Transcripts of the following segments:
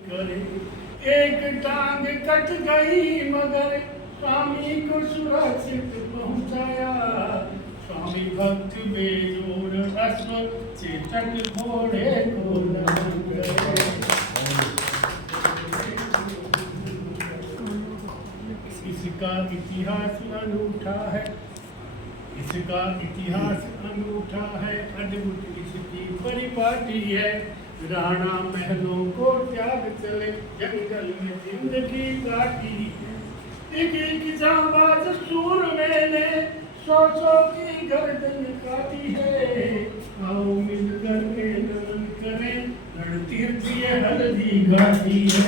एक टांग कट गई मगर स्वामी को सुरक्षित पहुंचाया। स्वामी भक्त बेजोर अश्व चेतक घोड़े को नमन करे। इसका इतिहास अनूठा है, इसका इतिहास अनूठा है, अद्भुत इसकी परिपाटी है। राणा महलों को त्याग चले, जंगल में जिंदगी काटी। एक जांबाज सूरमे ने 100 की गर्दन काटी है। आओ मिलकर के नमन करें, रणतीर्थ ये हल्दी घाटी है।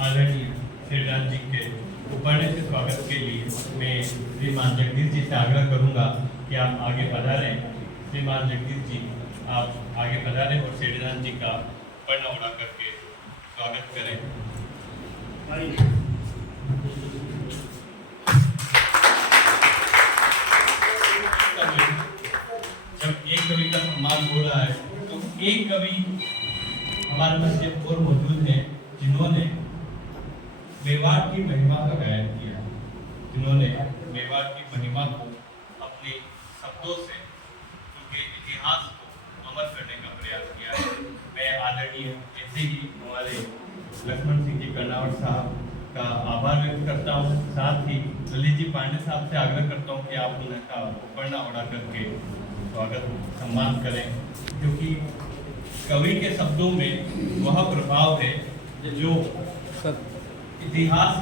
आदरणीय श्रीराज जी के उपन्यास के स्वागत के लिए मैं श्रीमान जगदीश जी से आग्रह करूंगा कि आप आगे पधारें। श्रीमान जगदीश जी आप आगे पधारें और श्रीराज जी का पर्ण उड़ा करके स्वागत करें। जब एक कवि का सम्मान हो रहा है तो एक कवि हमारे मध्य और मौजूद हैं जिन्होंने मेवाड़ की महिमा का गायन किया, जिन्होंने मेवाड़ की महिमा को अपने शब्दों से उनके इतिहास को अमर करने का प्रयास किया है। मैं आदरणीय ऐसे ही हमारे लक्ष्मण सिंह जी कर्नावट साहब का आभार व्यक्त करता हूँ। साथ ही ललित जी पांडे साहब से आग्रह करता हूँ कि आप उनका उपन्यास उड़ा करके स्वागत सम्मान करें, क्योंकि कवि के शब्दों में वह प्रभाव है जो इतिहास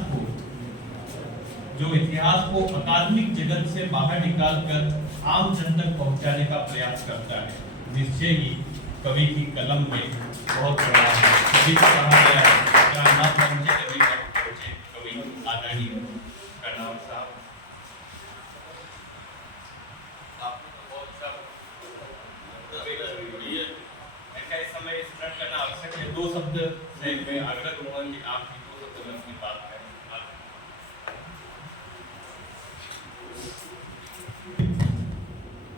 को अकादमिक जगत से बाहर निकालकर आम जन तक पहुंचाने का प्रयास करता है। निश्चय ही कवि की कलम में बहुत बड़ा है। कभी कहा गया है जहाँ ना पहुंचे कवि तक पहुंचे कवि। आदरणीय कर्नावट साहब, इस समय स्मरण करना आवश्यक है। 2 शब्द से मैं आग्रह करूंगा कि आप 2 शब्द में अपनी बात करें।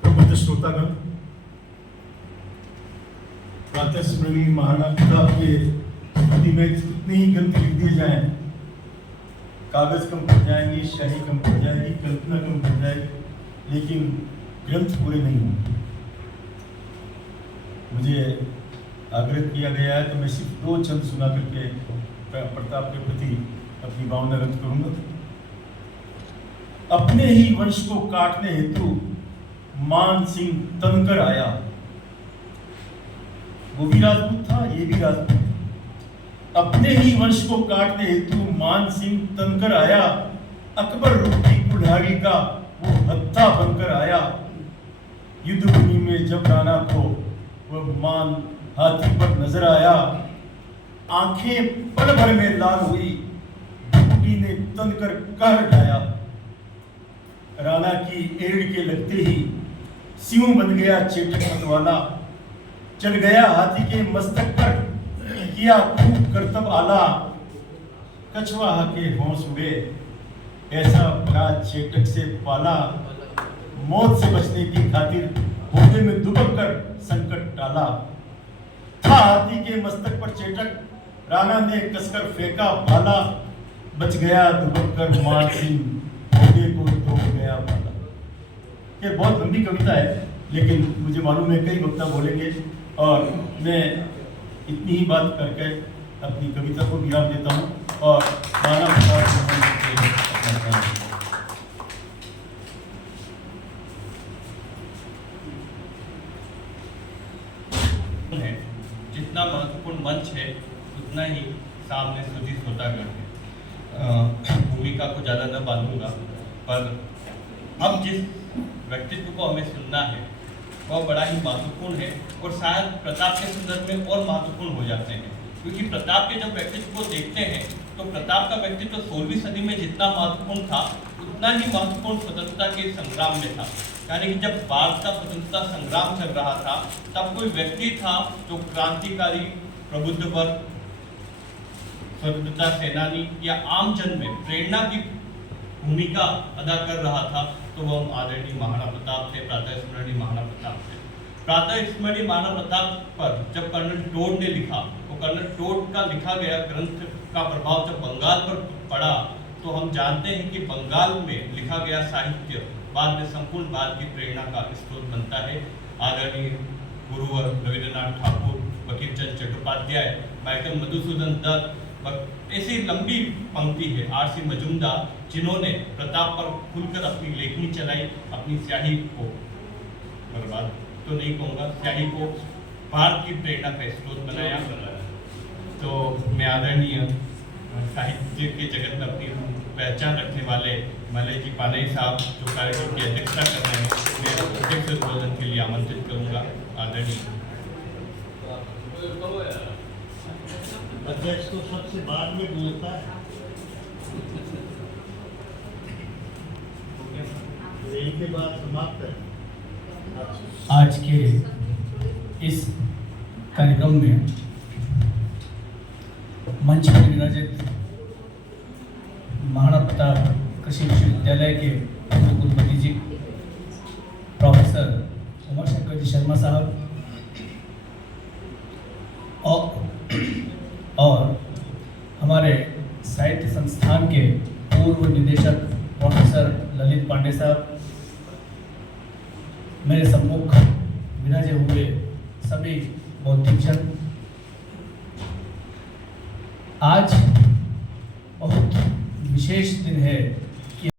प्रबुद्ध श्रोतागण, प्रातः स्मरणीय महाराणा प्रताप के हिंदी में कितने ही ग्रंथ लिख दिए जाएं, कागज कम पड़ जाएंगे, शाही कम पड़ जाएगी, कल्पना कम पड़ जाएगी, लेकिन ग्रंथ पूरे नहीं होंगे। मुझे आग्रह किया गया है तो मैं सिर्फ 2 छंद सुना करके प्रताप के प्रति अपनी भावना व्यक्त करूंगा। अपने ही वंश को काटने हेतु मान सिंह तनकर आया। वो भी राजपूत था, ये भी राजपूत। अपने ही वंश को काटने हेतु मान सिंह तनकर आया। अकबर रूपी कुल्हाड़ी का वो हत्था बनकर आया। युद्ध भूमि में जब राणा को वह मान हाथी पर नजर आया, आंखें पल भर में लाल हुई। डुबकी ने तनकर कह ढाया। राणा की एड़ के लगते ही सिंह बन गया चेटक मतवाला। चढ़ गया हाथी के मस्तक पर, किया खूब करतब आला। कछुआ के होश उड़े, ऐसा अपराध चेटक से पाला। मौत से बचने की खातिर घोड़े में दुबक कर संकट टाला। था हाथी के मस्तक पर चेटक, राणा ने कसकर फेंका भाला। बच गया दुबक कर मान सिंह, घोड़े को तोड़ गया भाला। ये बहुत लंबी कविता है, लेकिन मुझे मालूम है कई वक्ता बोलेंगे और मैं इतनी ही बात करके अपनी कविता को विराम देता हूँ और राणा प्रताप है। जितना महत्वपूर्ण मंच है उतना ही सामने सुधी श्रोतागण है। भूमिका को ज़्यादा न बांधूंगा, पर अब जिस व्यक्तित्व को हमें सुनना है वह बड़ा ही महत्वपूर्ण है और शायद प्रताप के संदर्भ में और महत्वपूर्ण हो जाते हैं, क्योंकि प्रताप के जब व्यक्तित्व को देखते हैं तो प्रताप का व्यक्तित्व 16वीं सदी में जितना महत्वपूर्ण था उतना ही महत्वपूर्ण स्वतंत्रता के संग्राम में था। यानी कि जब भारत का स्वतंत्रता संग्राम चल रहा था तब कोई व्यक्ति था जो क्रांतिकारी, प्रबुद्ध वर्ग, स्वतंत्रता सेनानी या आम जन में प्रेरणा की भूमिका अदा कर रहा था, तो वो हम आदरणीय महाराणा प्रताप थे, प्रातः स्मरणीय महाराणा प्रताप थे। प्रातः स्मरणीय महाराणा प्रताप पर जब कर्नल टोड ने लिखा, तो कर्नल टोड का लिखा गया ग्रंथ का प्रभाव जब बंगाल पर पड़ा, तो हम जानते हैं कि बंगाल में लिखा गया साहित्य बाद में संपूर्ण भारत की प्रेरणा का स्रोत बनता है। आदरणीय गुरुवर रविंद्रनाथ ठाकुर, बंकिम चंद्र चट्टोपाध्याय, माइकल मधुसूदन दत्त, ऐसी लंबी पंक्ति है, आर.सी. मजूमदार, जिन्होंने प्रताप पर खुलकर अपनी लेखनी चलाई, अपनी स्याही को बर्बाद तो नहीं कहूँगा, स्याही को भारत की प्रेरणा का स्रोत बनाया। तो मैं आदरणीय साहित्य के जगत में अपनी पहचान रखने वाले मलय जी पानई साहब जो कार्यक्रम की अध्यक्षता कर रहे हैं, मैं अध्यक्ष उद्बोधन के लिए आमंत्रित करूँगा। आदरणीय अध्यक्ष तो सबसे बाद में बोलता है, यही के बाद समाप्त है। आज के इस कार्यक्रम में मंच पर विराजित महाराणा प्रताप कृषि विश्वविद्यालय के पूर्व कुलपति जी प्रोफेसर उमाशंकर जी शर्मा साहब और हमारे साहित्य संस्थान के पूर्व निदेशक प्रोफेसर ललित पांडे साहब, मेरे सम्मुख विराजे हुए सभी बौद्धिक जन, आज